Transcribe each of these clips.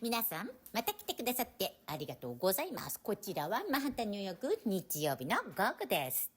皆さん、また来てくださってありがとうございます。こちらはマンハッタンニューヨーク日曜日の午後です。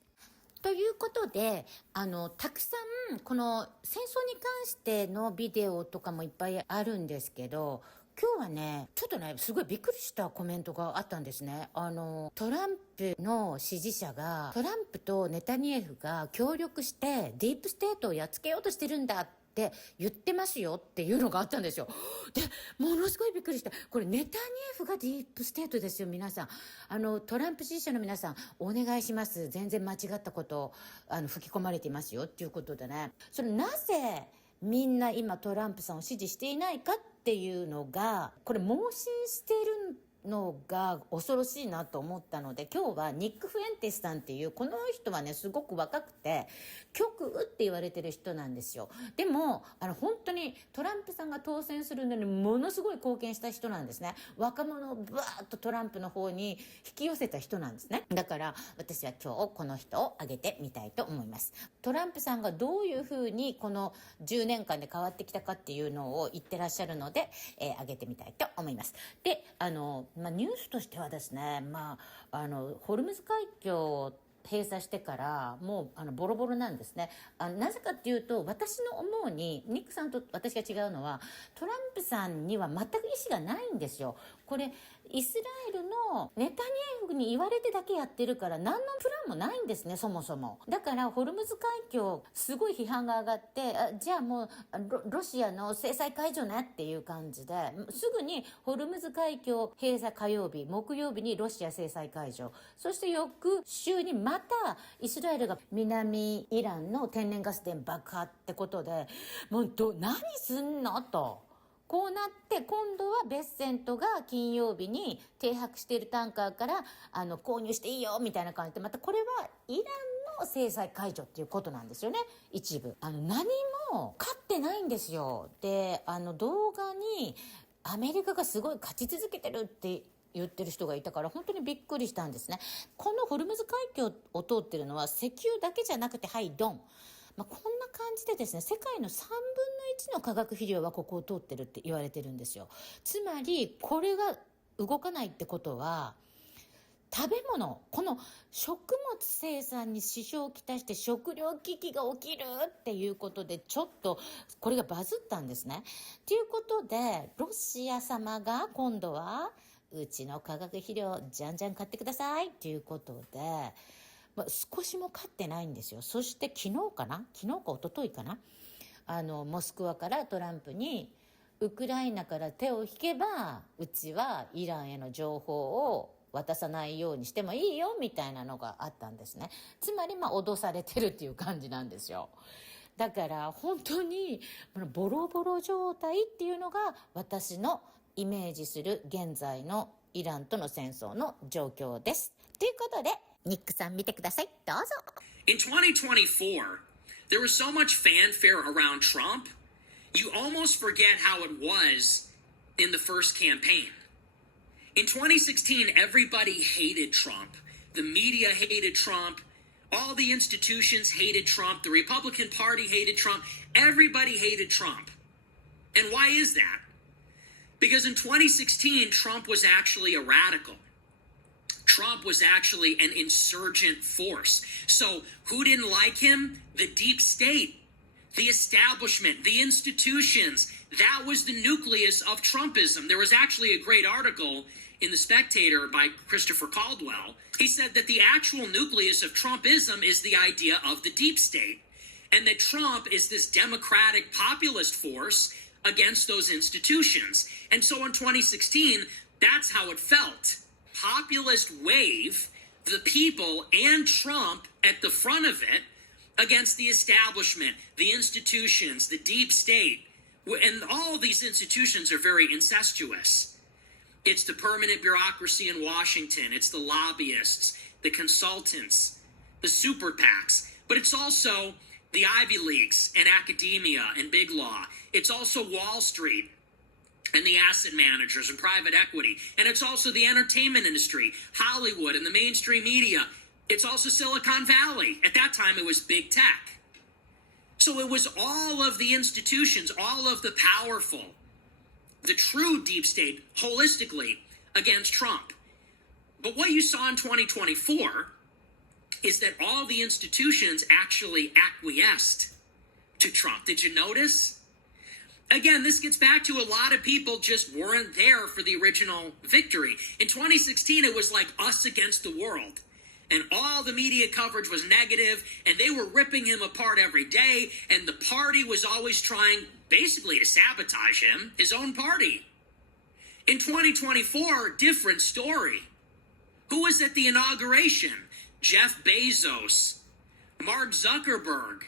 ということで、たくさん、この戦争に関してのビデオとかもいっぱいあるんですけど、今日はね、ちょっとね、すごいびっくりしたコメントがあったんですね。トランプの支持者が、トランプとネタニヤフが協力して、ディープステートをやっつけようとしてるんだって言ってますよっていうのがあったんですよ。で、ものすごいびっくりした。これネタニヤフがディープステートですよ、皆さん。トランプ支持者の皆さん、お願いします。全然間違ったことを吹き込まれていますよっていうことでね。それなぜみんな今トランプさんを支持していないかっていうのが、これ盲信しているのが恐ろしいなと思ったので、今日はニック・フエンテスさんっていう、この人はねすごく若くて極右って言われてる人なんですよ。でも本当にトランプさんが当選するのにものすごい貢献した人なんですね。若者をバーッとトランプの方に引き寄せた人なんですね。だから私は今日この人を挙げてみたいと思います。トランプさんがどういうふうにこの10年間で変わってきたかっていうのを言ってらっしゃるので、挙げてみたいと思います。で、ニュースとしてはですね、ホルムズ海峡閉鎖してからもうボロボロなんですね。なぜかっていうと、私の思うにニックさんと私が違うのは、トランプさんには全く意思がないんですよ。これイスラエルのネタニヤフに言われてだけやってるから、何のプランもないんですね、そもそも。だからホルムズ海峡すごい批判が上がって、じゃあもうロシアの制裁解除ねっていう感じで、すぐにホルムズ海峡閉鎖、火曜日木曜日にロシア制裁解除、そして翌週にまたイスラエルが南イランの天然ガス田爆破ってことで、もう何すんのと。こうなって今度はベッセントが金曜日に停泊しているタンカーから購入していいよみたいな感じで、またこれはイランの制裁解除っていうことなんですよね。一部何も勝ってないんですよ。で動画にアメリカがすごい勝ち続けてるって言ってる人がいたから、本当にびっくりしたんですね。このホルムズ海峡を通ってるのは石油だけじゃなくて、はいドン、こんな感じでですね、世界の3分の1の化学肥料はここを通ってるって言われてるんですよ。つまりこれが動かないってことは、食べ物、この食物生産に支障をきたして食糧危機が起きるっていうことで、ちょっとこれがバズったんですね。ということで、ロシア様が今度はうちの化学肥料じゃんじゃん買ってくださいっていうことで、少しも勝ってないんですよ。そして昨日か一昨日かな、モスクワからトランプに、ウクライナから手を引けばうちはイランへの情報を渡さないようにしてもいいよみたいなのがあったんですね。つまり脅されてるっていう感じなんですよ。だから本当にボロボロ状態っていうのが私のイメージする現在のイランとの戦争の状況です。ということでニックさん見てください。どうぞ。In 2024, there was so much fanfare around Trump, you almost forget how it was in the first campaign. In 2016, everybody hated Trump. The media hated Trump. All the institutions hated Trump. The Republican Party hated Trump. Everybody hated Trump. And why is that? Because in 2016, Trump was actually a radical. Trump was actually an insurgent force. So who didn't like him? The deep state, the establishment, the institutions. That was the nucleus of Trumpism. There was actually a great article in The Spectator by Christopher Caldwell. He said that the actual nucleus of Trumpism is the idea of the deep state, and that Trump is this democratic populist force against those institutions. And so in 2016, that's how it felt. Populist wave, the people and Trump at the front of it against the establishment, the institutions, the deep state. And all of these institutions are very incestuous. It's the permanent bureaucracy in Washington. It's the lobbyists, the consultants, the super PACs. But it's also the Ivy Leagues and academia and big law. It's also Wall Street and the asset managers and private equity. And it's also the entertainment industry, Hollywood and the mainstream media. It's also Silicon Valley. At that time, it was big tech. So it was all of the institutions, all of the powerful the true deep state holistically against Trump. But what you saw in 2024 is that all the institutions actually acquiesced to Trump. Did you notice? Again, this gets back to a lot of people just weren't there for the original victory. In 2016, it was like us against the world. And all the media coverage was negative, and they were ripping him apart every day, and the party was always trying basically to sabotage him, his own party. In 2024, different story. Who was at the inauguration? Jeff Bezos, Mark Zuckerberg,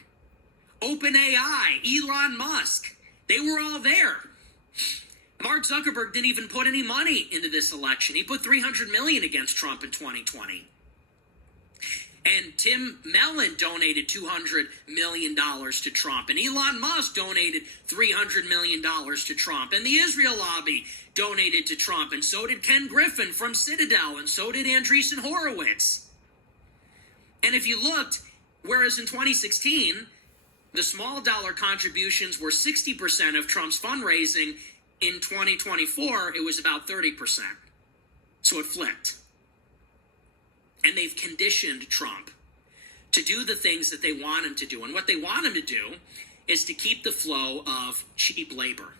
OpenAI, Elon Musk. They were all there. Mark Zuckerberg didn't even put any money into this election. He put $300 million against Trump in 2020. And Tim Mellon donated $200 million to Trump. And Elon Musk donated $300 million to Trump. And the Israel lobby donated to Trump. And so did Ken Griffin from Citadel. And so did Andreessen Horowitz. And if you looked, whereas in 2016, the small dollar contributions were 60% of Trump's fundraising, in 2024, it was about 30%. So it flipped. And they've conditioned Trump to do the things that they want him to do. And what they want him to do is to keep the flow of cheap labor.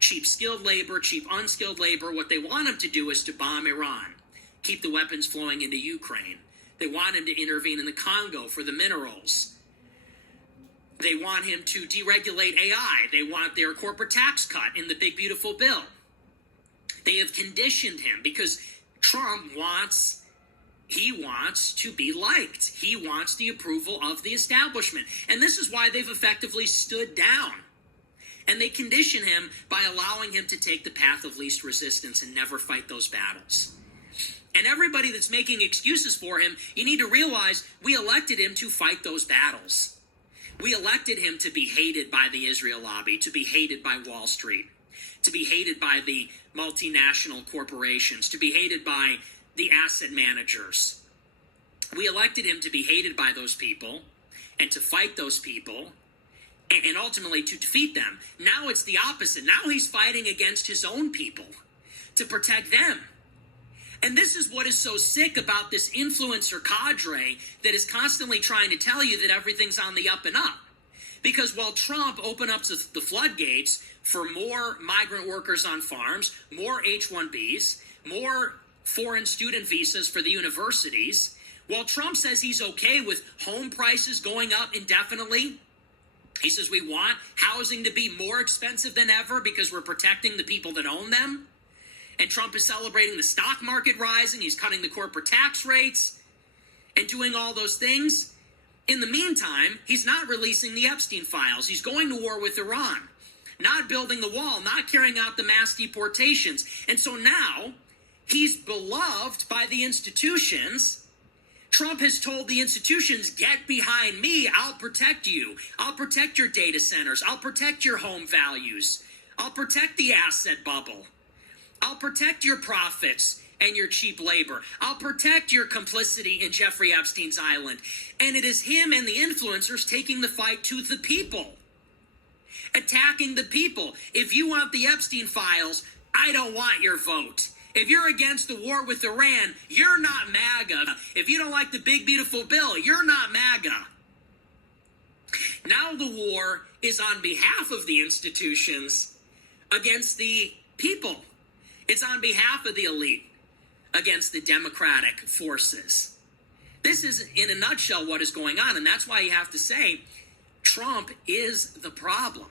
Cheap skilled labor, cheap unskilled labor. What they want him to do is to bomb Iran, keep the weapons flowing into Ukraine. They want him to intervene in the Congo for the minerals. They want him to deregulate AI. They want their corporate tax cut in the big, beautiful bill. They have conditioned him because Trump wants to be liked. He wants the approval of the establishment. And this is why they've effectively stood down. And they condition him by allowing him to take the path of least resistance and never fight those battles. And everybody that's making excuses for him, you need to realize we elected him to fight those battles. We elected him to be hated by the Israel lobby, to be hated by Wall Street, to be hated by the multinational corporations, to be hated by the asset managers. We elected him to be hated by those people and to fight those people and ultimately to defeat them. Now it's the opposite. Now he's fighting against his own people to protect them. And this is what is so sick about this influencer cadre that is constantly trying to tell you that everything's on the up and up. Because while Trump opened up the floodgates for more migrant workers on farms, more H-1Bs, more foreign student visas for the universities, while Trump says he's okay with home prices going up indefinitely, he says we want housing to be more expensive than ever because we're protecting the people that own them. And Trump is celebrating the stock market rising. He's cutting the corporate tax rates and doing all those things. In the meantime, he's not releasing the Epstein files. He's going to war with Iran, not building the wall, not carrying out the mass deportations. And so now he's beloved by the institutions. Trump has told the institutions, get behind me. I'll protect you. I'll protect your data centers. I'll protect your home values. I'll protect the asset bubble. I'll protect your profits and your cheap labor. I'll protect your complicity in Jeffrey Epstein's island. And it is him and the influencers taking the fight to the people, attacking the people. If you want the Epstein files, I don't want your vote. If you're against the war with Iran, you're not MAGA. If you don't like the big, beautiful bill, you're not MAGA. Now the war is on behalf of the institutions against the people. It's on behalf of the elite against the democratic forces. This is, in a nutshell, what is going on. And that's why you have to say Trump is the problem.